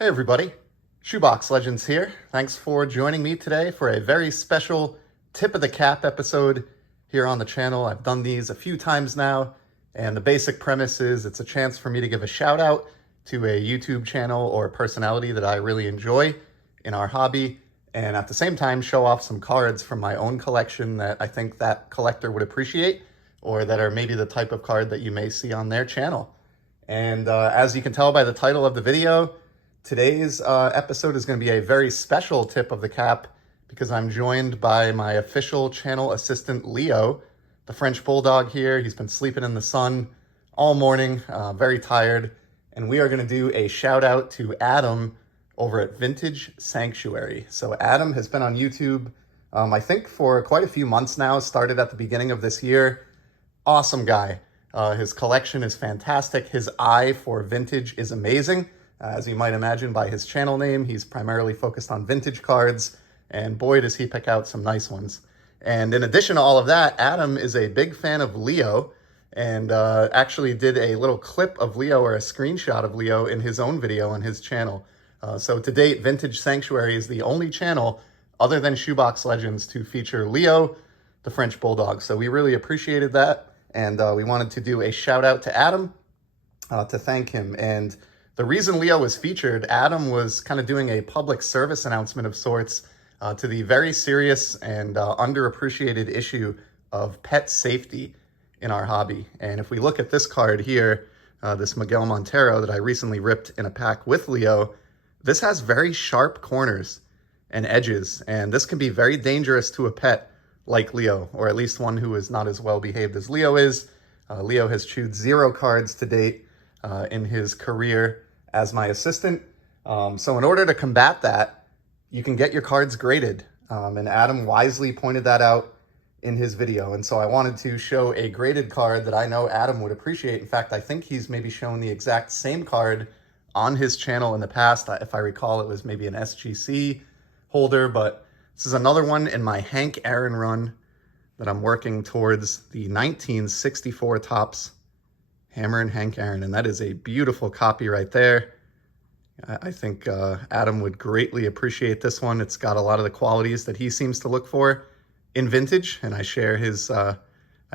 Hey everybody, Shoebox Legends here. Thanks for joining me today for a very special tip of the cap episode here on the channel. I've done these a few times now, and the basic premise is it's a chance for me to give a shout out to a YouTube channel or personality that I really enjoy in our hobby, and at the same time show off some cards from my own collection that I think that collector would appreciate, or that are maybe the type of card that you may see on their channel. And as you can tell by the title of the video, today's episode is going to be a very special tip of the cap because I'm joined by my official channel assistant, Leo, the French Bulldog here. He's been sleeping in the sun all morning, very tired. And we are going to do a shout out to Adam over at Vintage Sanctuary. So Adam has been on YouTube, I think for quite a few months now, started at the beginning of this year. Awesome guy. His collection is fantastic. His eye for vintage is amazing. As you might imagine by his channel name, he's primarily focused on vintage cards, and boy, does he pick out some nice ones. And in addition to all of that, Adam is a big fan of Leo, and actually did a little clip of Leo, or a screenshot of Leo, in his own video on his channel. So to date, Vintage Sanctuary is the only channel other than Shoebox Legends to feature Leo, the French Bulldog. So we really appreciated that. And we wanted to do a shout out to Adam to thank him. And the reason Leo was featured, Adam was kind of doing a public service announcement of sorts to the very serious and underappreciated issue of pet safety in our hobby. And if we look at this card here, this Miguel Montero that I recently ripped in a pack with Leo, this has very sharp corners and edges, and this can be very dangerous to a pet like Leo, or at least one who is not as well behaved as Leo is. Leo has chewed 0 cards to date in his career as my assistant. So in order to combat that, you can get your cards graded. And Adam wisely pointed that out in his video. And so I wanted to show a graded card that I know Adam would appreciate. In fact, I think he's maybe shown the exact same card on his channel in the past. If I recall, it was maybe an SGC holder, but this is another one in my Hank Aaron run that I'm working towards, the 1964 Topps Hammer and Hank Aaron, and that is a beautiful copy right there. I think Adam would greatly appreciate this one. It's got a lot of the qualities that he seems to look for in vintage, and I share his, I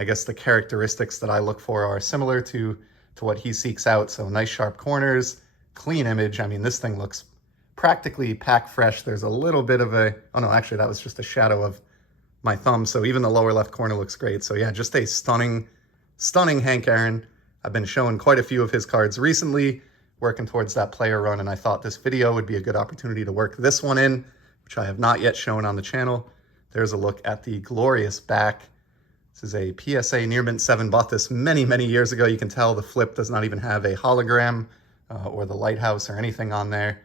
guess the characteristics that I look for are similar to what he seeks out. So nice sharp corners, clean image. I mean, this thing looks practically pack fresh. There's a little bit of a, oh no, actually that was just a shadow of my thumb. So even the lower left corner looks great. So yeah, just a stunning Hank Aaron. I've been showing quite a few of his cards recently, working towards that player run, and I thought this video would be a good opportunity to work this one in, which I have not yet shown on the channel. There's a look at the glorious back. This is a PSA Near Mint 7, bought this many, many years ago. You can tell the flip does not even have a hologram or the lighthouse or anything on there.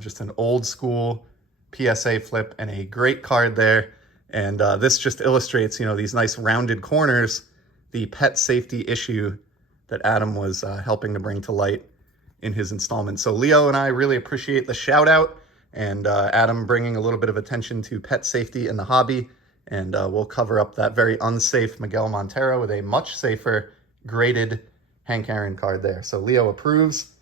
Just an old school PSA flip, and a great card there. And this just illustrates, you know, these nice rounded corners, the pet safety issue that Adam was helping to bring to light in his installment. So Leo and I really appreciate the shout out, and Adam bringing a little bit of attention to pet safety in the hobby. And we'll cover up that very unsafe Miguel Montero with a much safer graded Hank Aaron card there. So Leo approves.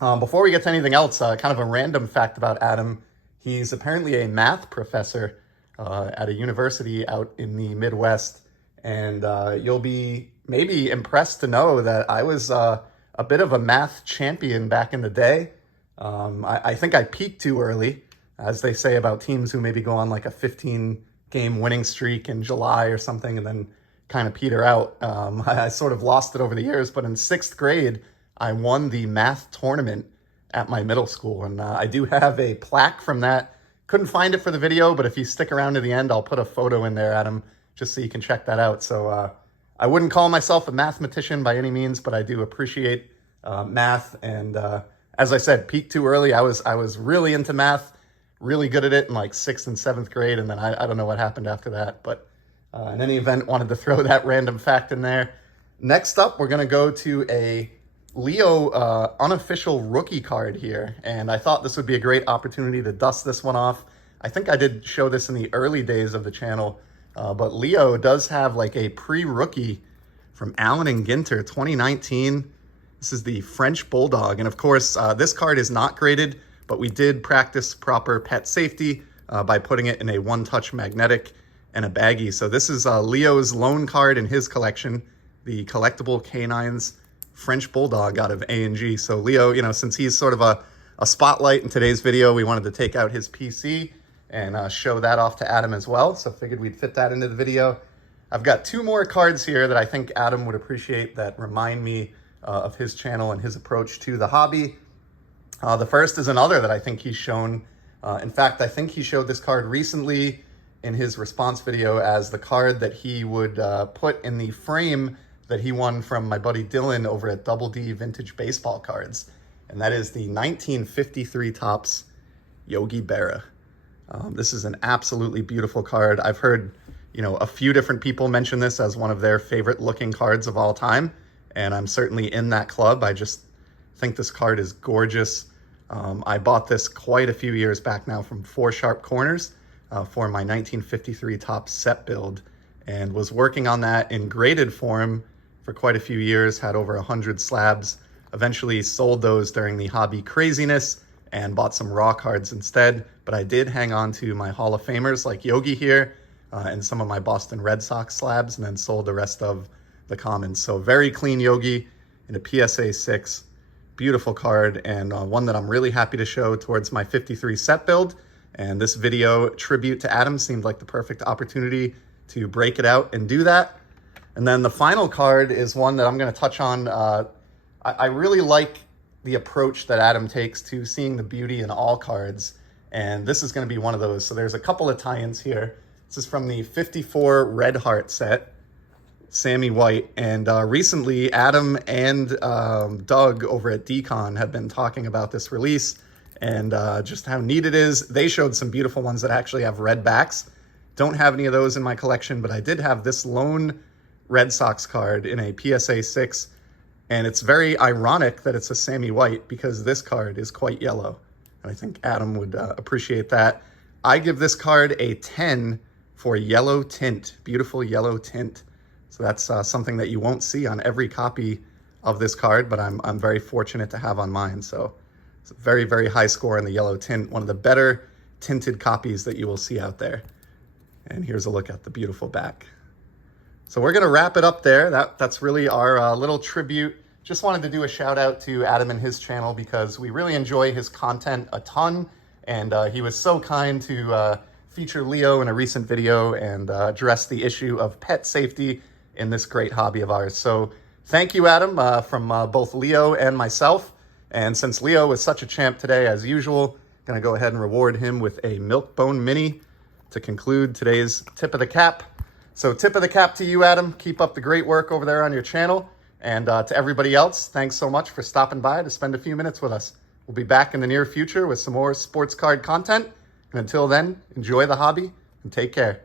Before we get to anything else, kind of a random fact about Adam. He's apparently a math professor at a university out in the Midwest. And you'll be maybe impressed to know that I was a bit of a math champion back in the day. I think I peaked too early, as they say about teams who maybe go on like a 15-game winning streak in July or something and then kind of peter out. I sort of lost it over the years, but in 6th grade, I won the math tournament at my middle school, and I do have a plaque from that. Couldn't find it for the video, but if you stick around to the end, I'll put a photo in there, Adam, just so you can check that out. So I wouldn't call myself a mathematician by any means, but I do appreciate math. And as I said, peaked too early. I was really into math, really good at it in like 6th and 7th grade, and then I don't know what happened after that. But in any event, wanted to throw that random fact in there. Next up, we're going to go to a Leo unofficial rookie card here, and I thought this would be a great opportunity to dust this one off. I think I did show this in the early days of the channel, but Leo does have like a pre-rookie from Allen and Ginter 2019. This is the French Bulldog, and of course this card is not graded. but we did practice proper pet safety by putting it in a one-touch magnetic and a baggie. So this is Leo's lone card in his collection, the collectible canines French Bulldog out of A&G. So Leo, you know, since he's sort of a spotlight in today's video, we wanted to take out his PC and show that off to Adam as well. So figured we'd fit that into the video. I've got two more cards here that I think Adam would appreciate that remind me of his channel and his approach to the hobby. The first is another that I think he's shown. In fact, I think he showed this card recently in his response video as the card that he would put in the frame that he won from my buddy Dylan over at Double D Vintage Baseball Cards. And that is the 1953 Topps Yogi Berra. This is an absolutely beautiful card. I've heard, you know, a few different people mention this as one of their favorite looking cards of all time. And I'm certainly in that club. I just think this card is gorgeous. I bought this quite a few years back now from 4 Sharp Corners for my 1953 Topps set build, and was working on that in graded form for quite a few years, had over 100 slabs, eventually sold those during the hobby craziness and bought some raw cards instead. But I did hang on to my Hall of Famers like Yogi here and some of my Boston Red Sox slabs, and then sold the rest of the commons. So very clean Yogi in a PSA 6, beautiful card, and one that I'm really happy to show towards my 53 set build. And this video tribute to Adam seemed like the perfect opportunity to break it out and do that. And then the final card is one that I'm going to touch on. I really like the approach that Adam takes to seeing the beauty in all cards, and this is going to be one of those. So there's a couple of tie-ins here. This is from the 54 Red Heart set, Sammy White, and recently Adam and Doug over at Decon have been talking about this release and just how neat it is. They showed some beautiful ones that actually have red backs. Don't have any of those in my collection, but I did have this lone Red Sox card in a PSA 6, and it's very ironic that it's a Sammy White because this card is quite yellow, and I think Adam would appreciate that. I give this card a 10 for yellow tint, beautiful yellow tint. So that's something that you won't see on every copy of this card, but I'm very fortunate to have on mine. So it's a very, very high score in the yellow tint, one of the better tinted copies that you will see out there. And here's a look at the beautiful back. So we're gonna wrap it up there. That's really our little tribute. Just wanted to do a shout out to Adam and his channel because we really enjoy his content a ton. And he was so kind to feature Leo in a recent video and address the issue of pet safety in this great hobby of ours. So thank you, Adam, from both Leo and myself. And since Leo was such a champ today, as usual, gonna go ahead and reward him with a Milk-Bone Mini to conclude today's tip of the cap. So tip of the cap to you, Adam. Keep up the great work over there on your channel. And to everybody else, thanks so much for stopping by to spend a few minutes with us. We'll be back in the near future with some more sports card content. And until then, enjoy the hobby and take care.